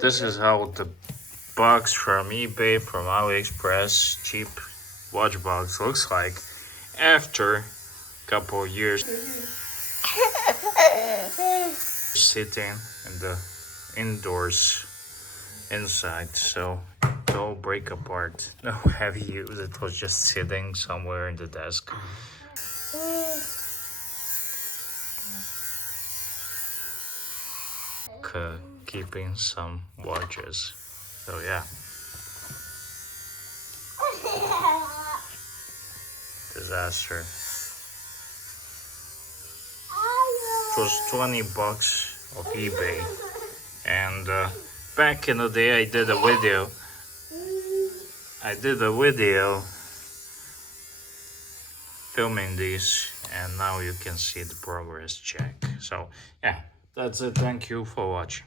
This is how the box from eBay, from AliExpress, cheap watch box looks like after a couple of years sitting in the indoors inside, so it all break apart. No heavy use, it was just sitting somewhere in the desk. Keeping some watches, so yeah, disaster. It was 20 bucks of eBay, and back in the day I did a video filming these, and now you can see the progress check. So yeah, that's it. Thank you for watching.